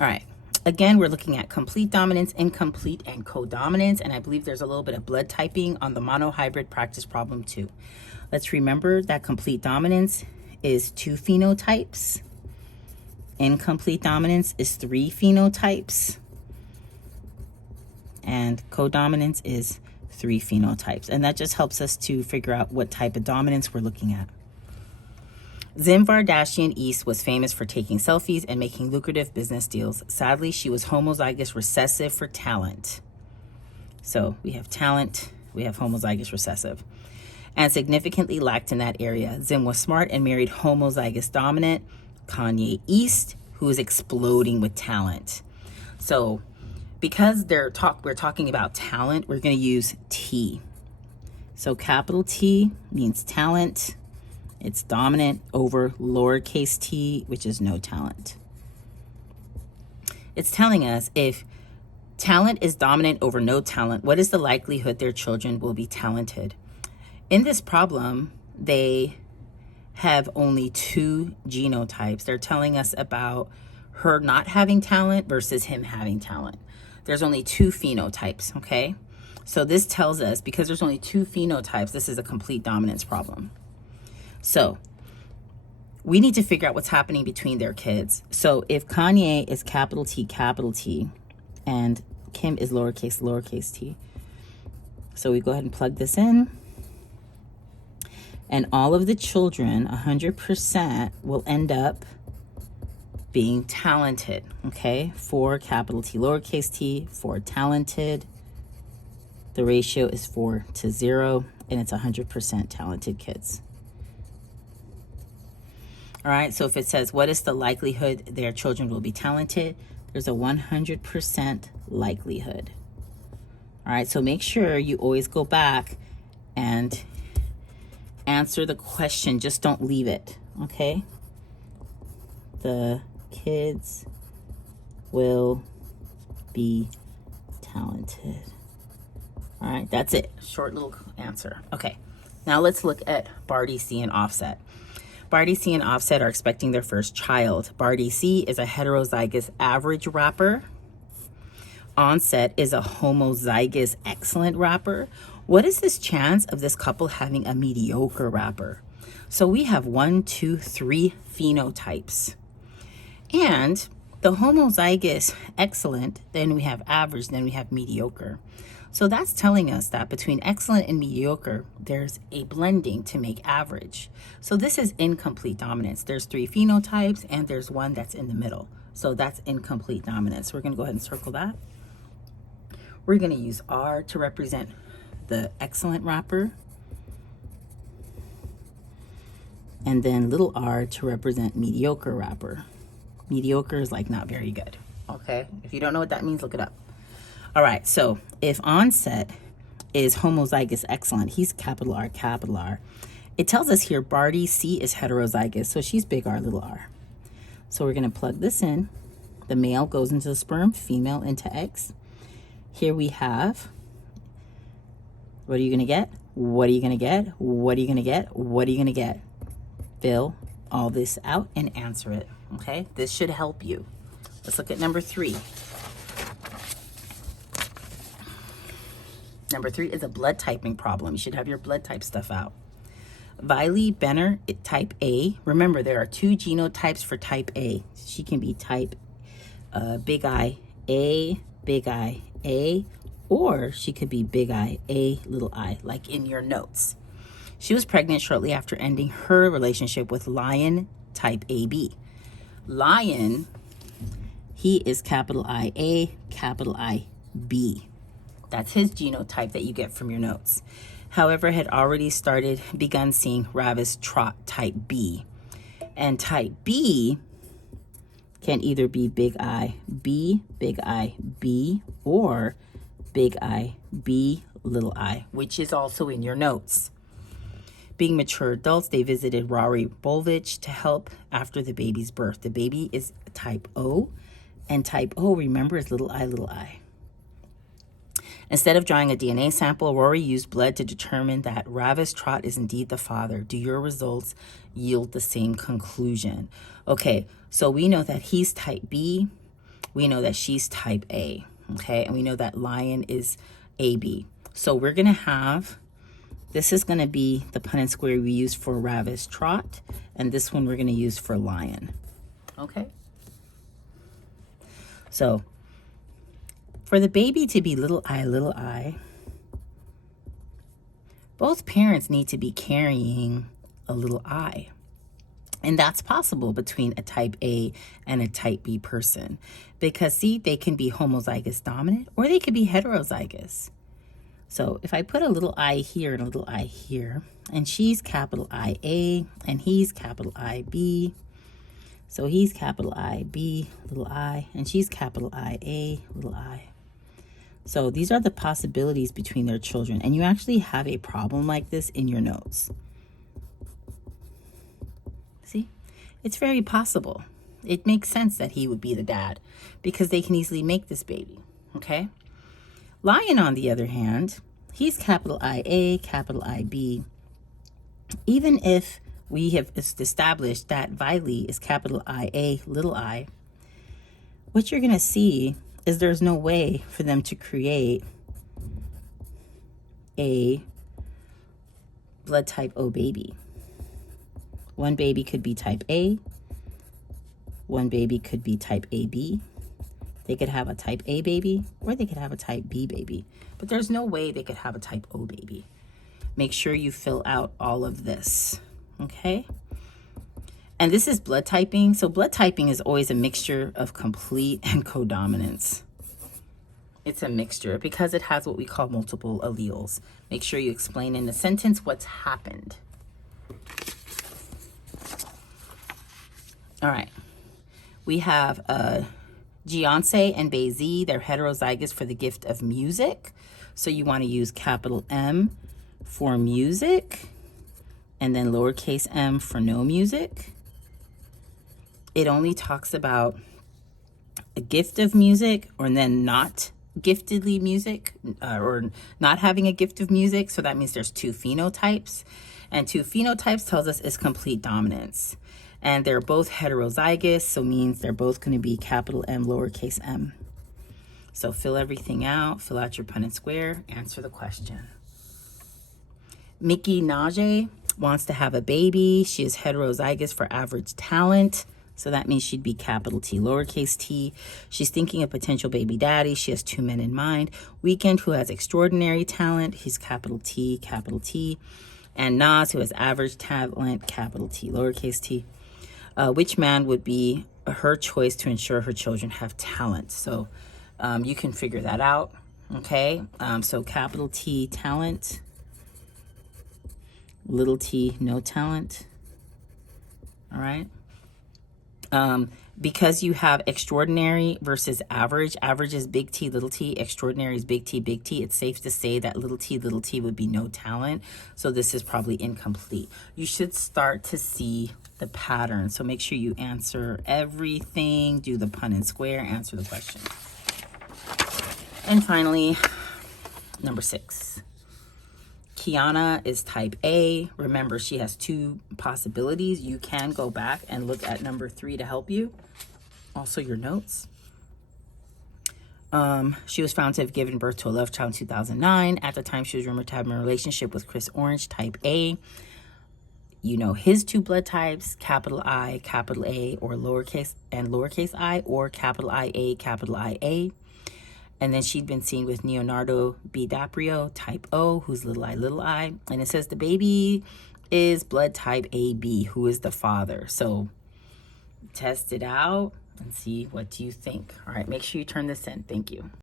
All right. Again, we're looking at complete dominance, incomplete, and codominance. And I believe there's a little bit of blood typing on the monohybrid practice problem too. Let's remember that complete dominance is 2 phenotypes. Incomplete dominance is 3 phenotypes. And codominance is 3 phenotypes. And that just helps us to figure out what type of dominance we're looking at. Zim Vardashian East was famous for taking selfies and making lucrative business deals. Sadly, she was homozygous recessive for talent. So we have talent, we have homozygous recessive, and significantly lacked in that area. Zim was smart and married homozygous dominant Kanye East, who is exploding with talent. So because we're talking about talent, we're going to use T. So capital T means talent. It's dominant over lowercase t, which is no talent. It's telling us if talent is dominant over no talent, what is the likelihood their children will be talented? In this problem, they have only 2 genotypes. They're telling us about her not having talent versus him having talent. There's only 2 phenotypes, okay? So this tells us, because there's only 2 phenotypes, this is a complete dominance problem. So we need to figure out what's happening between their kids. So if Kanye is capital T, and Kim is lowercase t. So we go ahead and plug this in. And all of the children, 100%, will end up being talented, okay? For capital T, lowercase t, for talented. The ratio is 4 to 0, and it's 100% talented kids. All right, so if it says, what is the likelihood their children will be talented? There's a 100% likelihood. All right, so make sure you always go back and answer the question. Just don't leave it, okay? The kids will be talented. All right, that's it. Short little answer. Okay, now let's look at Barty C and Offset. Barty C and Offset are expecting their first child. Barty C is a heterozygous average rapper. Onset is a homozygous excellent rapper. What is this chance of this couple having a mediocre rapper? So we have 1, 2, 3 phenotypes. And the homozygous excellent, then we have average, then we have mediocre. So that's telling us that between excellent and mediocre, there's a blending to make average. So this is incomplete dominance. There's 3 phenotypes and there's 1 that's in the middle. So that's incomplete dominance. We're going to go ahead and circle that. We're going to use R to represent the excellent rapper. And then little r to represent mediocre rapper. Mediocre is like not very good. Okay? If you don't know what that means, look it up. All right, so if Onset is homozygous excellent, he's capital R. It tells us here Barty C is heterozygous, so she's big R, little r. So we're going to plug this in. The male goes into the sperm, female into eggs. Here we have, what are you going to get? What are you going to get? What are you going to get? What are you going to get? Fill all this out and answer it, okay? This should help you. Let's look at number 3. Number 3 is a blood typing problem. You should have your blood type stuff out. Viley Benner, type A. Remember, there are 2 genotypes for type A. She can be type big I A, or she could be big I A, little I, like in your notes. She was pregnant shortly after ending her relationship with Lion, type AB. Lion, he is capital IA, capital IB. That's his genotype that you get from your notes. However, had already begun seeing Ravis Trot type B. And type B can either be big I B, or big I B, little I, which is also in your notes. Being mature adults, they visited Rory Bolvich to help after the baby's birth. The baby is type O, and type O, remember, is little I. Instead of drawing a DNA sample, Rory used blood to determine that Ravis Trot is indeed the father. Do your results yield the same conclusion? Okay, so we know that he's type B, we know that she's type A, okay? And we know that lion is AB. So we're going to have, this is going to be the Punnett square we use for Ravis trot, and this one we're going to use for lion, okay? So for the baby to be little I, both parents need to be carrying a little I. And that's possible between a type A and a type B person. Because see, they can be homozygous dominant or they could be heterozygous. So if I put a little I here and a little I here, and she's capital IA and he's capital IB. So he's capital IB, little I, and she's capital IA, little I. So these are the possibilities between their children. And you actually have a problem like this in your notes. See, it's very possible. It makes sense that he would be the dad because they can easily make this baby, okay? Lion, on the other hand, he's capital IA, capital IB. Even if we have established that Viley is capital IA, little I, what you're going to see is there's no way for them to create a blood type O baby. One baby could be type A. One baby could be type AB. They could have a type A baby or they could have a type B baby. But there's no way they could have a type O baby. Make sure you fill out all of this, okay? And this is blood typing. So blood typing is always a mixture of complete and codominance. It's a mixture because it has what we call multiple alleles. Make sure you explain in a sentence what's happened. All right. We have Giance and Bazy. They're heterozygous for the gift of music. So you want to use capital M for music and then lowercase m for no music. It only talks about a gift of music or then not giftedly music or not having a gift of music. So that means there's two phenotypes, and two phenotypes tells us is complete dominance. And they're both heterozygous, so means they're both going to be capital M, lowercase m. So fill everything out, fill out your Punnett square, answer the question. Mickey Najee wants to have a baby. She is heterozygous for average talent. So that means she'd be capital T, lowercase t. She's thinking of potential baby daddy. She has two men in mind. Weekend, who has extraordinary talent. He's capital T, capital T. And Nas, who has average talent, capital T, lowercase t. Which man would be her choice to ensure her children have talent? So you can figure that out, okay? So capital T, talent. Little t, no talent. All right? Because you have extraordinary versus average. Average is big T, little t. Extraordinary is big T, big T. It's safe to say that little t would be no talent. So this is probably incomplete. You should start to see the pattern. So make sure you answer everything. Do the Punnett square. Answer the question. And finally, number 6. Kiana is type A. Remember, she has two possibilities. You can go back and look at number 3 to help you. Also your notes. She was found to have given birth to a love child in 2009. At the time, she was rumored to have a relationship with Chris Orange, type A. You know his two blood types, capital I, capital A, or lowercase and lowercase I, or capital IA, capital IA. And then she'd been seen with Leonardo B. DiCaprio, type O, who's little I. And it says the baby is blood type AB, who is the father. So test it out and see what you think. All right, make sure you turn this in. Thank you.